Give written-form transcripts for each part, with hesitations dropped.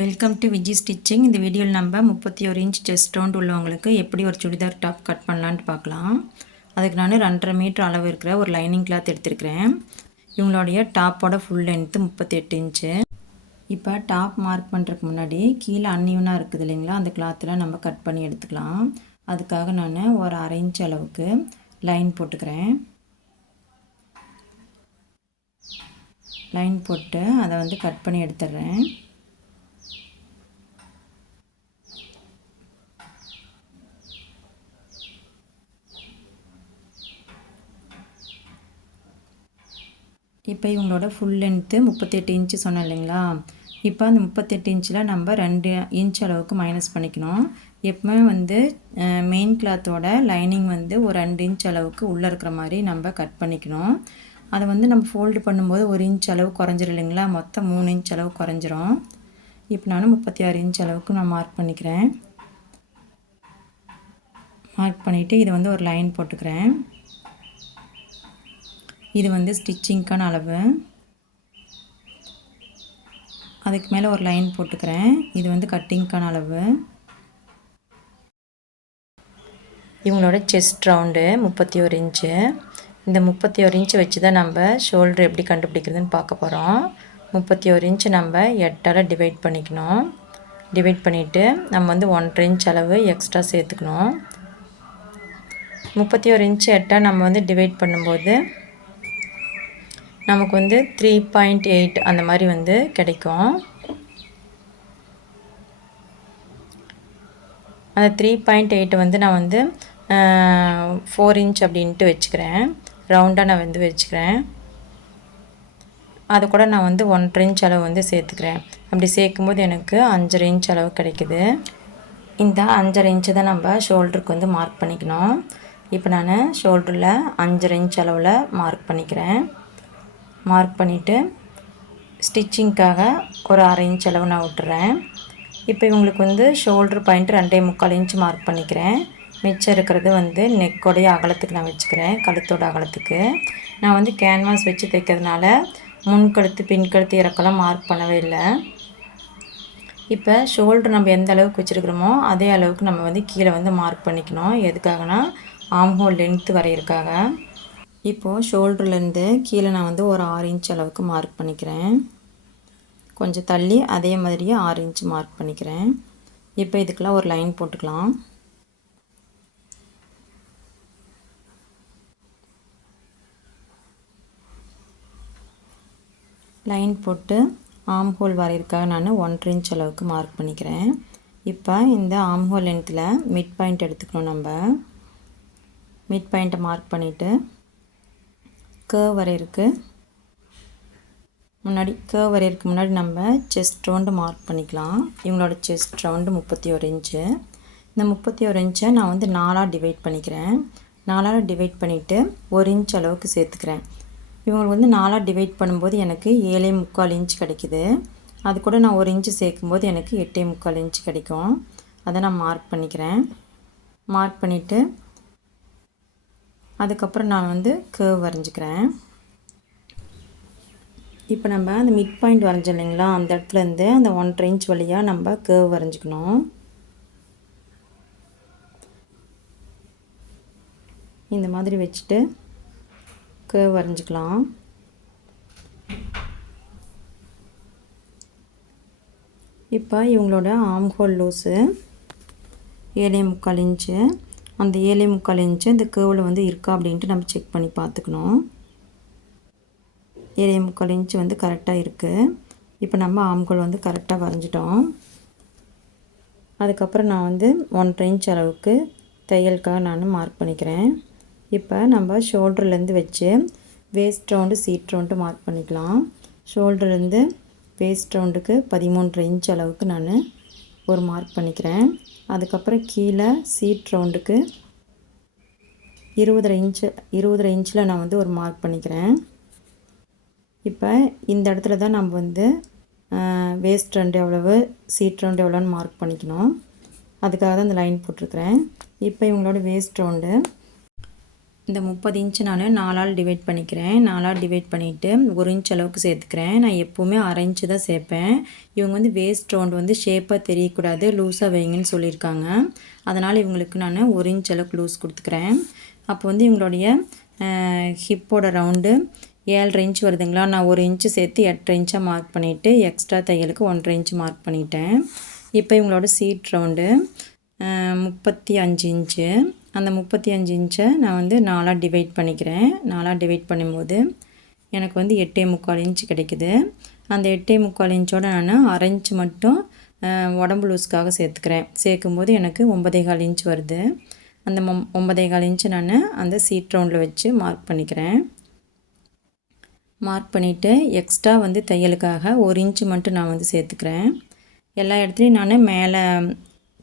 Welcome to Viji stitching. இந்த வீடியோவில் நம்ம 31 இன்ச் செஸ்ட் ரவுண்ட் உள்ளவங்களுக்கு எப்படி ஒரு சுடிதார் டாப் கட் பண்ணலான்ட்டு பார்க்கலாம். அதுக்கு நான் 2.5 மீட்டர் அளவு இருக்கிற ஒரு லைனிங் கிளாத் எடுத்துருக்கிறேன். இவங்களுடைய டாப்போட ஃபுல் லென்த்து 38 இன்ச்சு. இப்போ டாப் மார்க் பண்ணுறதுக்கு முன்னாடி கீழே அன்னியூனாக இருக்குது இல்லைங்களா, அந்த கிளாத்தில் நம்ம கட் பண்ணி எடுத்துக்கலாம். அதுக்காக நான் ஒரு 1/2 இன்ச் அளவுக்கு லைன் போட்டுக்கிறேன். லைன் போட்டு அதை கட் பண்ணி எடுத்துடுறேன். இப்போ இவங்களோட ஃபுல் லென்த்து 38 இன்ச்சு சொன்னோம் இல்லைங்களா. இப்போ அந்த 38 இன்ச்சில் நம்ம 2 இன்ச் அளவுக்கு மைனஸ் பண்ணிக்கணும். எப்பவுமே மெயின் கிளாத்தோட லைனிங் ஒரு 2 இன்ச் அளவுக்கு உள்ளே இருக்கிற மாதிரி நம்ம கட் பண்ணிக்கணும். அதை நம்ம ஃபோல்டு பண்ணும்போது 1 இன்ச் அளவு குறைஞ்சிரும் இல்லைங்களா, மொத்தம் 3 இன்ச் அளவு குறைஞ்சிரும். இப்போ நான் 36 இன்ச் அளவுக்கு நான் மார்க் பண்ணிக்கிறேன். மார்க் பண்ணிவிட்டு இது ஒரு லைன் போட்டுக்கிறேன். இது ஸ்டிச்சிங்க்கான அளவு. அதுக்கு மேலே ஒரு லைன் போட்டுக்கிறேன். இது கட்டிங்க்கான அளவு. இவங்களோட செஸ்ட் ரவுண்டு 31 இன்ச்சு. இந்த 31 இன்ச்சு வச்சு தான் நம்ம ஷோல்டர் எப்படி கண்டுபிடிக்கிறதுன்னு பார்க்க போகிறோம். 31 இன்ச்சு நம்ம 8ஆல் டிவைட் பண்ணிக்கணும். டிவைட் பண்ணிவிட்டு நம்ம 1.5 இன்ச் அளவு எக்ஸ்ட்ரா சேர்த்துக்கணும். 31 இன்ச்சு 8 நம்ம டிவைட் பண்ணும்போது நமக்கு 3.8 அந்த மாதிரி கிடைக்கும். அந்த 3.8 நான் 4 இன்ச் அப்படின்ட்டு வச்சுக்கிறேன். ரவுண்டாக நான் வச்சுக்கிறேன். அது கூட நான் 1.5 இன்ச் அளவு சேர்த்துக்கிறேன். அப்படி சேர்க்கும்போது எனக்கு 5.5 இன்ச் அளவு கிடைக்குது. இந்த 5.5 இன்ச்சு தான் நம்ம ஷோல்டருக்கு மார்க் பண்ணிக்கணும். இப்போ நான் ஷோல்டரில் 5.5 இன்ச் அளவில் மார்க் பண்ணிக்கிறேன். மார்க் பண்ணிவிட்டு ஸ்டிச்சிங்க்காக ஒரு 1/2 இன்ச் அளவு நான் விட்டுறேன். இப்போ இவங்களுக்கு ஷோல்டர் பாயிண்ட் 2.25 இன்ச் மார்க் பண்ணிக்கிறேன். மிச்சம் இருக்கிறது நெக்கோடைய அகலத்துக்கு நான் வச்சுக்கிறேன். கழுத்தோட அகலத்துக்கு நான் கேன்வாஸ் வச்சு தைக்கிறதுனால முன்கழுத்து பின்கழுத்து இறக்கெல்லாம் மார்க் பண்ணவே இல்லை. இப்போ ஷோல்டர் நம்ம எந்த அளவுக்கு வச்சுருக்கிறோமோ அதே அளவுக்கு நம்ம கீழே மார்க் பண்ணிக்கணும். எதுக்காகனா ஆம்ஹோல் லென்த்து வரையிருக்காக. இப்போது ஷோல்டர்லேருந்து கீழே நான் ஒரு 6 இன்ச் அளவுக்கு மார்க் பண்ணிக்கிறேன். கொஞ்சம் தள்ளி அதே மாதிரியே 6 இன்ச் மார்க் பண்ணிக்கிறேன். இப்போ இதுக்கெல்லாம் ஒரு லைன் போட்டுக்கலாம். லைன் போட்டு ஆம்ஹோல் வரையிருக்காக நான் 1.5 இன்ச் அளவுக்கு மார்க் பண்ணிக்கிறேன். இப்போ இந்த ஆம்ஹோல் லென்த்தில் மிட் பாயிண்ட் எடுத்துக்கணும். நம்ம மிட் பாயிண்ட்டை மார்க் பண்ணிவிட்டு கேர்வ் வரையிறதுக்கு முன்னாடி நம்ம செஸ்ட் ரவுண்டு மார்க் பண்ணிக்கலாம். இவங்களோட செஸ்ட் ரவுண்டு 31 இன்ச்சு. இந்த 31 இன்ச்சை நான் 4ஆக டிவைட் பண்ணிக்கிறேன். 4ஆல் டிவைட் பண்ணிவிட்டு 1 இன்ச் அளவுக்கு சேர்த்துக்கிறேன். இவங்களுக்கு 4ஆக டிவைட் பண்ணும்போது எனக்கு 7.25 இன்ச் கிடைக்குது. அது கூட நான் 1 இன்ச்சு சேர்க்கும்போது எனக்கு 8.25 இன்ச் கிடைக்கும். அதை நான் மார்க் பண்ணிக்கிறேன். மார்க் பண்ணிவிட்டு அதுக்கப்புறம் நான் கேர்வ் வரைஞ்சிக்கிறேன். இப்போ நம்ம அந்த மிட் பாயிண்ட் வரைஞ்சோம் இல்லைங்களா, அந்த இடத்துலேருந்து அந்த 1.5 இன்ச் வழியாக நம்ம கேர்வ் வரைஞ்சிக்கணும். இந்த மாதிரி வச்சுட்டு கேர்வ் வரைஞ்சிக்கலாம். இப்போ இவங்களோட ஆம்ஹோல் லூஸு 7.25 இன்ச்சு. அந்த 7.25 இன்ச்சு இந்த கேர்வில் இருக்கா அப்படின்ட்டு நம்ம செக் பண்ணி பார்த்துக்கணும். 7.25 இன்ச்சு கரெக்டாக இருக்குது. இப்போ நம்ம ஆம்ஹோல் கரெக்டாக வரைஞ்சிட்டோம். அதுக்கப்புறம் நான் 1.5 இன்ச் அளவுக்கு தையலுக்காக நான் மார்க் பண்ணிக்கிறேன். இப்போ நம்ம ஷோல்டர்லேருந்து வச்சு waist round seat round mark பண்ணிக்கலாம். ஷோல்டர்லேருந்து வேஸ்ட் ரவுண்டுக்கு 13.5 இன்ச் அளவுக்கு நான் ஒரு மார்க் பண்ணிக்கிறேன். அதுக்கப்புறம் கீழே சீட் ரவுண்டுக்கு 20.5 இன்ச்சில் நான் ஒரு மார்க் பண்ணிக்கிறேன். இப்போ இந்த இடத்துல தான் நம்ம வேஸ்ட் ரவுண்டு எவ்வளவு சீட் ரவுண்டு எவ்வளோன்னு மார்க் பண்ணிக்கணும். அதுக்காக தான் இந்த லைன் போட்டிருக்கிறேன். இப்போ இவங்களோட வேஸ்ட் ரவுண்டு இந்த 30 இன்ச்சு நான் 4ஆல் டிவைட் பண்ணிக்கிறேன். 4ஆல் டிவைட் பண்ணிவிட்டு 1 இன்ச் அளவுக்கு சேர்த்துக்கிறேன். நான் எப்போவுமே 1/2 இன்ச்சு தான் சேர்ப்பேன். இவங்க வந்து வேஸ்ட் ரவுண்ட் வந்து ஷேப்பாக தெரியக்கூடாது, லூஸாக வைங்கன்னு சொல்லியிருக்காங்க. அதனால் இவங்களுக்கு நான் 1 இன்ச் அளவுக்கு லூஸ் கொடுத்துக்கிறேன். அப்போ வந்து இவங்களுடைய ஹிப்போட ரவுண்டு 7.5 இன்ச் வருதுங்களா. நான் 1 இன்ச்சு சேர்த்து 8.5 இன்ச்சாக மார்க் பண்ணிவிட்டு எக்ஸ்ட்ரா தையலுக்கு 1.5 இன்ச்சு மார்க் பண்ணிட்டேன். இப்போ இவங்களோட சீட் ரவுண்டு 35 இன்ச்சு. அந்த 35 இன்ச்சை நான் வந்து 4ஆக டிவைட் பண்ணிக்கிறேன். 4ஆக டிவைட் பண்ணும்போது எனக்கு வந்து 8.25 இன்ச்சு கிடைக்குது. அந்த 8.25 இன்ச்சோட நான் 1/2 இன்ச்சு மட்டும் உடம்பு லூஸ்க்காக சேர்த்துக்கிறேன். சேர்க்கும்போது எனக்கு 9.25 இன்ச் வருது. அந்த 9.25 இன்ச்சு நான் அந்த சீட் ரவுண்டில் வச்சு மார்க் பண்ணிக்கிறேன். மார்க் பண்ணிவிட்டு எக்ஸ்ட்ரா வந்து தையலுக்காக 1 இன்ச்சு மட்டும் நான் வந்து சேர்த்துக்கிறேன். எல்லா இடத்துலையும் நான் மேலே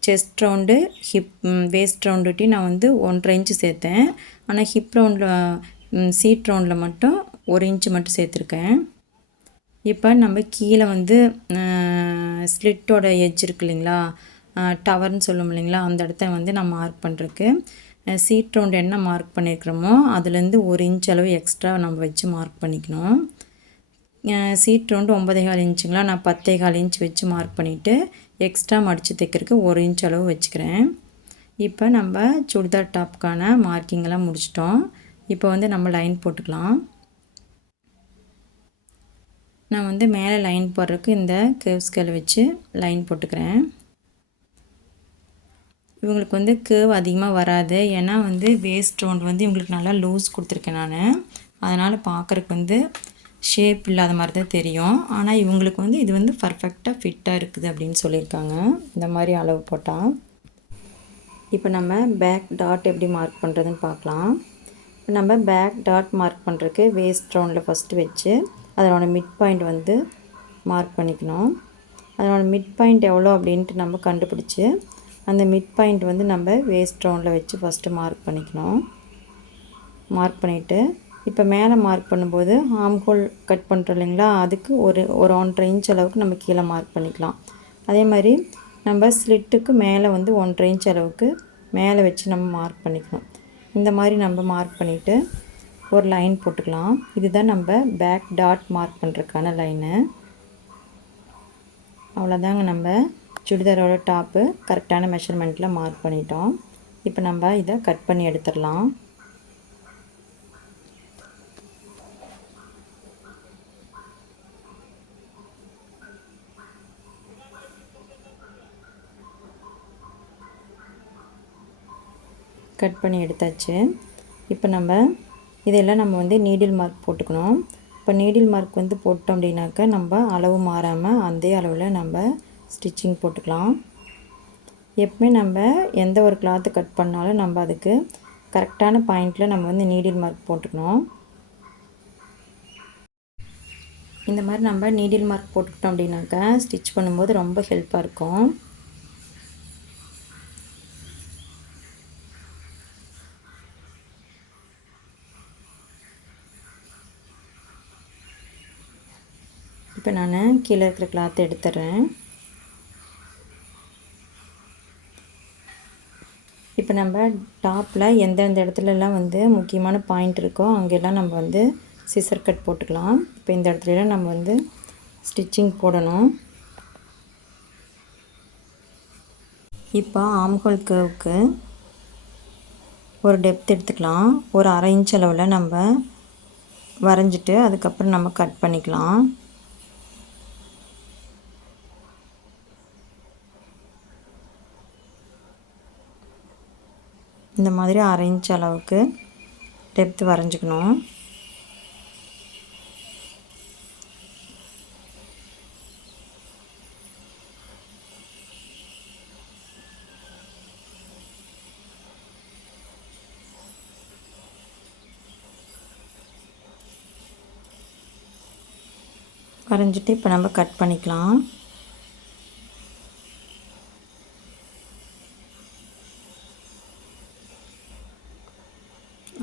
செஸ்ட் ரவுண்டு, ஹிப், வேஸ்ட் ரவுண்டுட்டி நான் வந்து 1.5 இன்ச்சு சேர்த்தேன். ஆனால் ஹிப் ரவுண்டில் சீட் ரவுண்டில் மட்டும் 1 இன்ச்சு மட்டும் சேர்த்துருக்கேன். இப்போ நம்ம கீழே வந்து ஸ்லிட்டோட எட்ஜ் இருக்கு இல்லைங்களா, டவர்னு சொல்லும் இல்லைங்களா, அந்த இடத்த வந்து நான் மார்க் பண்ணுறதுக்கு சீட் ரவுண்ட் என்ன மார்க் பண்ணியிருக்கிறோமோ அதுலேருந்து 1 இன்ச் அளவு எக்ஸ்ட்ரா நம்ம வச்சு மார்க் பண்ணிக்கணும். சீட் ரவுண்டு 9.25 இன்ச்சுங்களா, நான் 10.25 இன்ச் வச்சு மார்க் பண்ணிவிட்டு எக்ஸ்ட்ரா மடித்து தைக்கிறதுக்கு 1 இன்ச் அளவு வச்சுக்கிறேன். இப்போ நம்ம சுடிதார் டாப்புக்கான மார்க்கிங்கெல்லாம் முடிச்சிட்டோம். இப்போ வந்து நம்ம லைன் போட்டுக்கலாம். நான் வந்து மேலே லைன் போடுறதுக்கு இந்த கேர்வ் ஸ்கேல் வச்சு லைன் போட்டுக்கிறேன். இவங்களுக்கு வந்து கேர்வ் அதிகமாக வராது, ஏன்னா வந்து வேஸ்ட் ரவுண்ட் வந்து இவங்களுக்கு நல்லா லூஸ் கொடுத்துருக்கேன் நான். அதனால் பார்க்குறக்கு வந்து ஷேப் இல்லாத மாதிரி தான் தெரியும். ஆனால் இவங்களுக்கு வந்து இது வந்து பர்ஃபெக்டாக ஃபிட்டாக இருக்குது அப்படின்னு சொல்லியிருக்காங்க, இந்த மாதிரி அளவு போட்டால். இப்போ நம்ம பேக் டாட் எப்படி மார்க் பண்ணுறதுன்னு பார்க்கலாம். இப்போ நம்ம பேக் டாட் மார்க் பண்ணுறதுக்கு வேஸ்ட் ரவுண்டில் ஃபஸ்ட்டு வச்சு அதனோட மிட் பாயிண்ட் வந்து மார்க் பண்ணிக்கணும். அதனோட மிட் பாயிண்ட் எவ்வளோ அப்படின்ட்டு நம்ம கண்டுபிடிச்சி அந்த மிட் பாயிண்ட் வந்து நம்ம வேஸ்ட் ரவுண்டில் வச்சு ஃபஸ்ட்டு மார்க் பண்ணிக்கணும். மார்க் பண்ணிவிட்டு இப்போ மேலே மார்க் பண்ணும்போது ஆம் ஹோல் கட் பண்ணுறோம் இல்லைங்களா, அதுக்கு ஒரு 1.5 இன்ச் அளவுக்கு நம்ம கீழே மார்க் பண்ணிக்கலாம். அதே மாதிரி நம்ம ஸ்லிட்டுக்கு மேலே வந்து 1.5 இன்ச் அளவுக்கு மேலே வச்சு நம்ம மார்க் பண்ணிக்கணும். இந்த மாதிரி நம்ம மார்க் பண்ணிவிட்டு ஒரு லைன் போட்டுக்கலாம். இதுதான் நம்ம பேக் டாட் மார்க் பண்ணுறதுக்கான லைனு. அவ்வளோதாங்க, நம்ம சுடிதாரோட டாப்பு கரெக்டான மெஷர்மெண்ட்டில் மார்க் பண்ணிட்டோம். இப்போ நம்ம இதை கட் பண்ணி எடுத்துடலாம். கட் பண்ணி எடுத்தாச்சு. இப்போ இதெல்லாம் நம்ம வந்து நீடில் மார்க் போட்டுக்கணும். இப்போ நீடில் மார்க் வந்து போட்டோம் அப்படின்னாக்கா நம்ம அளவு மாறாமல் அதே அளவில் நம்ம ஸ்டிச்சிங் போட்டுக்கலாம். எப்பவுமே நம்ம எந்த ஒரு கிளாத்து கட் பண்ணாலும் நம்ம அதுக்கு கரெக்டான பாயிண்டில் நம்ம வந்து நீடில் மார்க் போட்டுக்கணும். இந்த மாதிரி நம்ம நீடில் மார்க் போட்டுக்கிட்டோம் அப்படின்னாக்கா ஸ்டிச் பண்ணும்போது ரொம்ப ஹெல்ப்பாக இருக்கும். இப்போ நான் கீழே இருக்கிற கிளாத்தை எடுத்துடுறேன். இப்போ நம்ம டாப்பில் எந்தெந்த இடத்துலலாம் வந்து முக்கியமான பாயிண்ட் இருக்கோ அங்கெல்லாம் நம்ம வந்து சிசர் கட் போட்டுக்கலாம். இப்போ இந்த இடத்துலலாம் நம்ம வந்து ஸ்டிச்சிங் போடணும். இப்போ ஆம்ஹோல் கர்வுக்கு ஒரு டெப்த் எடுத்துக்கலாம். ஒரு 1/2 இன்ச் அளவில் நம்ம வரைஞ்சிட்டு அதுக்கப்புறம் நம்ம கட் பண்ணிக்கலாம். இந்த மாதிரி 1/2 இன்ச் அளவுக்கு டெப்த் வரைஞ்சிக்கணும். வரைஞ்சிட்டு இப்போ நம்ம கட் பண்ணிக்கலாம்.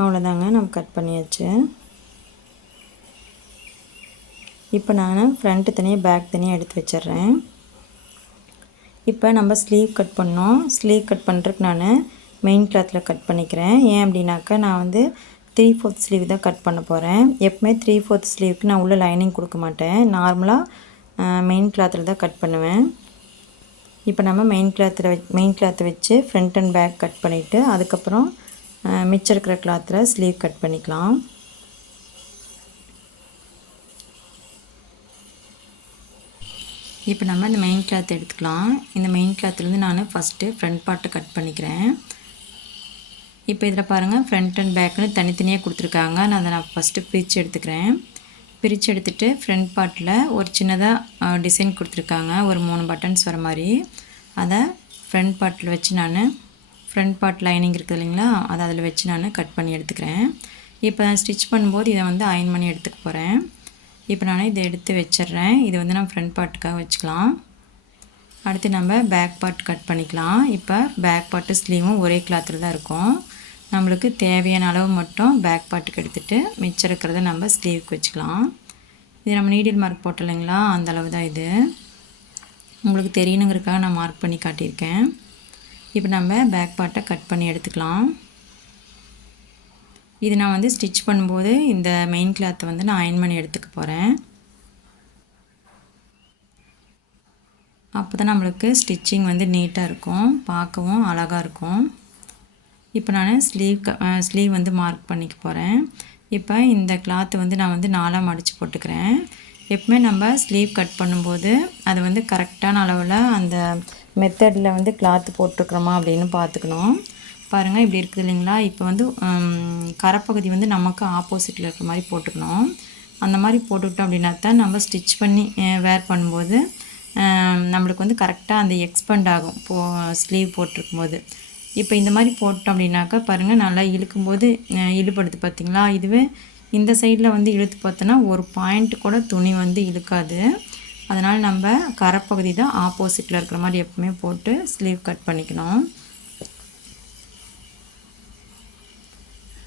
அவ்வளோதாங்க, நம்ம கட் பண்ணியாச்சு. இப்போ நான் ஃப்ரண்ட்டு தனியாக பேக் தனியாக எடுத்து வச்சிட்றேன். இப்போ நம்ம ஸ்லீவ் கட் பண்ணோம். ஸ்லீவ் கட் பண்ணுறதுக்கு நான் மெயின் கிளாத்தில் கட் பண்ணிக்கிறேன். ஏன் அப்படின்னாக்கா நான் வந்து 3/4 ஸ்லீவ் தான் கட் பண்ண போகிறேன். எப்பவுமே 3/4 ஸ்லீவுக்கு நான் உள்ள லைனிங் கொடுக்க மாட்டேன். நார்மலாக மெயின் கிளாத்தில் தான் கட் பண்ணுவேன். இப்போ நம்ம மெயின் கிளாத்தை வச்சு ஃப்ரண்ட் அண்ட் பேக் கட் பண்ணிவிட்டு அதுக்கப்புறம் மிச்சம் இருக்கிற கிளாத்தில் ஸ்லீவ் கட் பண்ணிக்கலாம். இப்போ நம்ம இந்த மெயின் கிளாத் எடுத்துக்கலாம். இந்த மெயின் கிளாத்துலேருந்து நான் ஃபஸ்ட்டு ஃப்ரண்ட் பார்ட்டை கட் பண்ணிக்கிறேன். இப்போ இதில் பாருங்கள் ஃப்ரண்ட் அண்ட் பேக்குன்னு தனித்தனியாக கொடுத்துருக்காங்க. நான் அதை ஃபஸ்ட்டு பிரித்து எடுத்துக்கிறேன். பிரித்து எடுத்துகிட்டு ஃப்ரண்ட் பார்ட்டில் ஒரு சின்னதாக டிசைன் கொடுத்துருக்காங்க, ஒரு 3 பட்டன்ஸ் வர மாதிரி. அதை ஃப்ரண்ட் பார்ட்டில் வச்சு நான் ஃப்ரண்ட் பார்ட் லைனிங் இருக்குது இல்லைங்களா, அதை அதில் வச்சு நான் கட் பண்ணி எடுத்துக்கிறேன். இப்போ நான் ஸ்டிச் பண்ணும்போது இதை வந்து அயன் பண்ணி எடுத்துக்க போகிறேன். இப்போ நான் இதை எடுத்து வச்சிட்றேன். இது வந்து நம்ம ஃப்ரண்ட் பார்ட்டுக்காக வச்சுக்கலாம். அடுத்து நம்ம பேக் பார்ட் கட் பண்ணிக்கலாம். இப்போ பேக் பார்ட்டு ஸ்லீவும் ஒரே கிளாத்தில் தான் இருக்கும். நம்மளுக்கு தேவையான அளவு மட்டும் பேக் பார்ட்டுக்கு எடுத்துகிட்டு மிச்சம் இருக்கிறத நம்ம ஸ்லீவுக்கு வச்சுக்கலாம். இது நம்ம நீடில் மார்க் போட்டோம் இல்லைங்களா, அந்த அளவு தான் இது. உங்களுக்கு தெரியணுங்கிறதுக்காக நான் மார்க் பண்ணி காட்டியிருக்கேன். இப்போ நம்ம பேக் பார்ட்டை கட் பண்ணி எடுத்துக்கலாம். இது நான் வந்து ஸ்டிச் பண்ணும்போது இந்த மெயின் கிளாத்தை வந்து நான் அயன் பண்ணி எடுத்துக்க போகிறேன். அப்போ தான் நம்மளுக்கு ஸ்டிச்சிங் வந்து நீட்டாக இருக்கும், பார்க்கவும் அழகாக இருக்கும். இப்போ நான் ஸ்லீவ் வந்து மார்க் பண்ணிக்க போகிறேன். இப்போ இந்த கிளாத்து வந்து நான் வந்து 4ஆக மடித்து போட்டுக்கிறேன். எப்பவுமே நம்ம ஸ்லீவ் கட் பண்ணும்போது அது வந்து கரெக்டான அளவில் அந்த மெத்தடில் வந்து கிளாத்து போட்டுருக்குறோமா அப்படின்னு பார்த்துக்கணும். பாருங்கள் இப்படி இருக்குது இல்லைங்களா. இப்போ வந்து கரைப்பகுதி வந்து நமக்கு ஆப்போசிட்டில் இருக்கிற மாதிரி போட்டுக்கணும். அந்த மாதிரி போட்டுக்கிட்டோம் அப்படின்னா தான் நம்ம ஸ்டிச் பண்ணி வேர் பண்ணும்போது நம்மளுக்கு வந்து கரெக்டாக அந்த எக்ஸ்பெண்ட் ஆகும் ஸ்லீவ் போட்டிருக்கும்போது. இப்போ இந்த மாதிரி போட்டோம் அப்படின்னாக்கா பாருங்கள் நல்லா இழுக்கும்போது இழுபடுது பார்த்திங்களா. இதுவே இந்த சைடில் வந்து இழுத்து பார்த்தோன்னா ஒரு பாயிண்ட் கூட துணி வந்து இழுக்காது. அதனால் நம்ம கரைப்பகுதி தான் ஆப்போசிட்டில் இருக்கிற மாதிரி எப்பவுமே போட்டு ஸ்லீவ் கட் பண்ணிக்கணும்.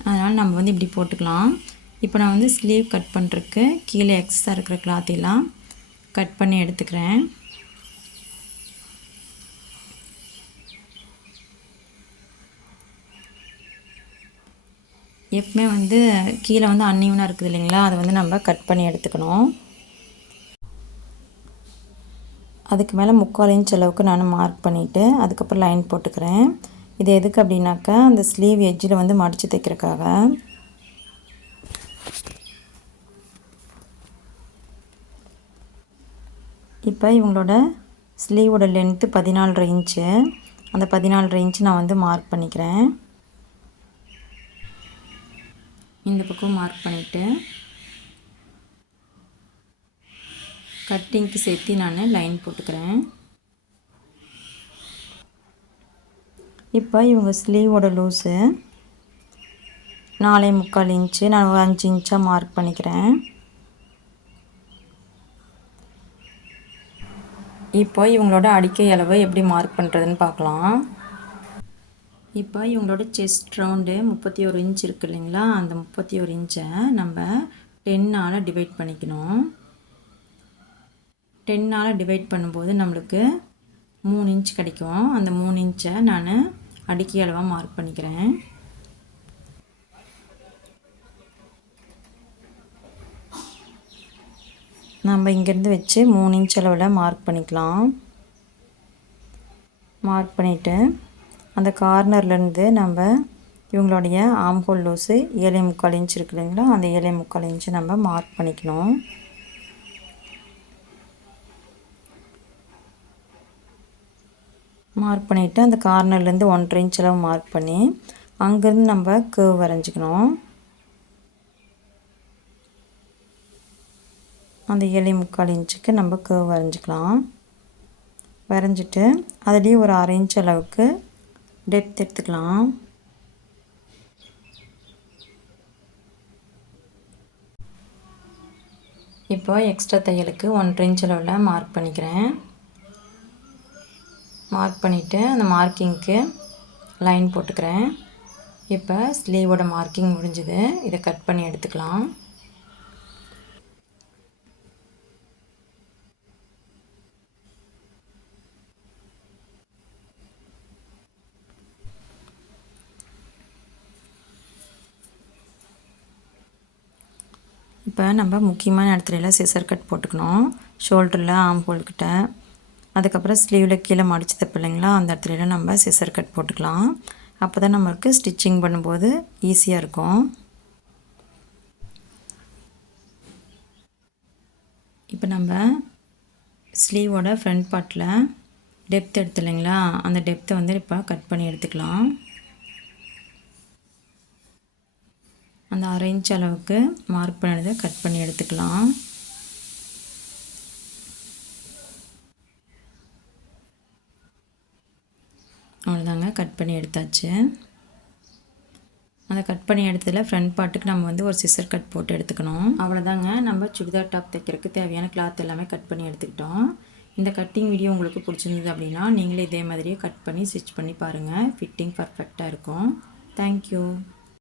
அதனால் நம்ம வந்து இப்படி போட்டுக்கலாம். இப்போ நான் வந்து ஸ்லீவ் கட் பண்ணுறதுக்கு கீழே எக்ஸஸாக இருக்கிற கிளாத்தெல்லாம் கட் பண்ணி எடுத்துக்கிறேன். எப்பவுமே வந்து கீழே வந்து அன்ஈவனாக இருக்குது இல்லைங்களா, அதை வந்து நம்ம கட் பண்ணி எடுத்துக்கணும். அதுக்கு மேலே 3/4 இன்ச் அளவுக்கு நான் மார்க் பண்ணிவிட்டு அதுக்கப்புறம் லைன் போட்டுக்கிறேன். இது எதுக்கு அப்படின்னாக்கா அந்த ஸ்லீவ் எட்ஜில் வந்து மடித்து தைக்கிறதுக்காக. இப்போ இவங்களோட ஸ்லீவோட லென்த்து 14.5 இன்ச்சு. அந்த 14.5 இன்ச்சு நான் வந்து மார்க் பண்ணிக்கிறேன். இந்த பக்கம் மார்க் பண்ணிவிட்டு கட்டிங்க்கு சேர்த்து நான் லைன் போட்டுக்கிறேன். இப்போ இவங்க ஸ்லீவோட லூஸு 4.25 இன்ச்சு. நான் 5 இன்ச்சாக மார்க் பண்ணிக்கிறேன். இப்போ இவங்களோட அடிக்கை அளவு எப்படி மார்க் பண்ணுறதுன்னு பார்க்கலாம். இப்போ இவங்களோட செஸ்ட் ரவுண்டு 31 இன்ச் இருக்குது இல்லைங்களா, அந்த 31 இன்ச்சை நம்ம 10ஆல் டிவைட் பண்ணிக்கணும். 10ஆல் டிவைட் பண்ணும்போது நம்மளுக்கு 3 இன்ச் கிடைக்கும். அந்த 3 இன்ச்சை நான் அடிக்கை அளவாக மார்க் பண்ணிக்கிறேன். நம்ம இங்கேருந்து வச்சு 3 இன்ச் அளவில் மார்க் பண்ணிக்கலாம். மார்க் பண்ணிவிட்டு அந்த கார்னர்லேருந்து நம்ம இவங்களுடைய ஆம்ஹோல் லூஸு 7.25 இன்ச் இருக்கு இல்லைங்களா, அந்த 7.25 இன்ச்சு நம்ம மார்க் பண்ணிக்கணும். மார்க் பண்ணிவிட்டு அந்த கார்னர்லேருந்து 1.5 இன்ச் அளவு மார்க் பண்ணி அங்கேருந்து நம்ம கர்வ் வரைஞ்சிக்கணும். அந்த 7.25 இன்ச்சுக்கு நம்ம கர்வ் வரைஞ்சிக்கலாம். வரைஞ்சிட்டு அதுலேயும் ஒரு 1/2 இன்ச் அளவுக்கு டெப்த் எடுத்துக்கலாம். இப்போ எக்ஸ்ட்ரா தையலுக்கு 1.5 இன்ச் அளவில் மார்க் பண்ணிக்கிறேன். மார்க் பண்ணிவிட்டு அந்த மார்க்கிங்க்கு லைன் போட்டுக்கிறேன். இப்போ ஸ்லீவோட மார்க்கிங் முடிஞ்சுது. இதை கட் பண்ணி எடுத்துக்கலாம். இப்போ நம்ம முக்கியமான இடத்துலலாம் சிசர் கட் போட்டுக்கணும். ஷோல்டரில், ஆம் ஹோல்கிட்ட, அதுக்கப்புறம் ஸ்லீவில் கீழே மடிச்சு தைப்போம் இல்லைங்களா, அந்த இடத்துலலாம் நம்ம சிசர் கட் போட்டுக்கலாம். அப்போ தான் நம்மளுக்கு ஸ்டிச்சிங் பண்ணும்போது ஈஸியாக இருக்கும். இப்போ நம்ம ஸ்லீவோட ஃப்ரண்ட் பார்ட்டில் டெப்த் எடுத்து இல்லைங்களா, அந்த டெப்த்தை வந்து இப்போ கட் பண்ணி எடுத்துக்கலாம். அந்த 1/2 இன்ச் அளவுக்கு மார்க் பண்ணதை கட் பண்ணி எடுத்துக்கலாம். அவ்வளோதாங்க, கட் பண்ணி எடுத்தாச்சு. அந்த கட் பண்ணி எடுத்ததில் ஃப்ரண்ட் பார்ட்டுக்கு நம்ம வந்து ஒரு சிசர் கட் போட்டு எடுத்துக்கணும். அவ்வளோதாங்க, நம்ம சுடிதார் டாப் தைக்கிறதுக்கு தேவையான கிளாத் எல்லாமே கட் பண்ணி எடுத்துக்கிட்டோம். இந்த கட்டிங் வீடியோ உங்களுக்கு பிடிச்சிருந்தது அப்படின்னா நீங்களே இதே மாதிரியே கட் பண்ணி ஸ்டிச் பண்ணி பாருங்கள். ஃபிட்டிங் பர்ஃபெக்டாக இருக்கும். தேங்க்யூ.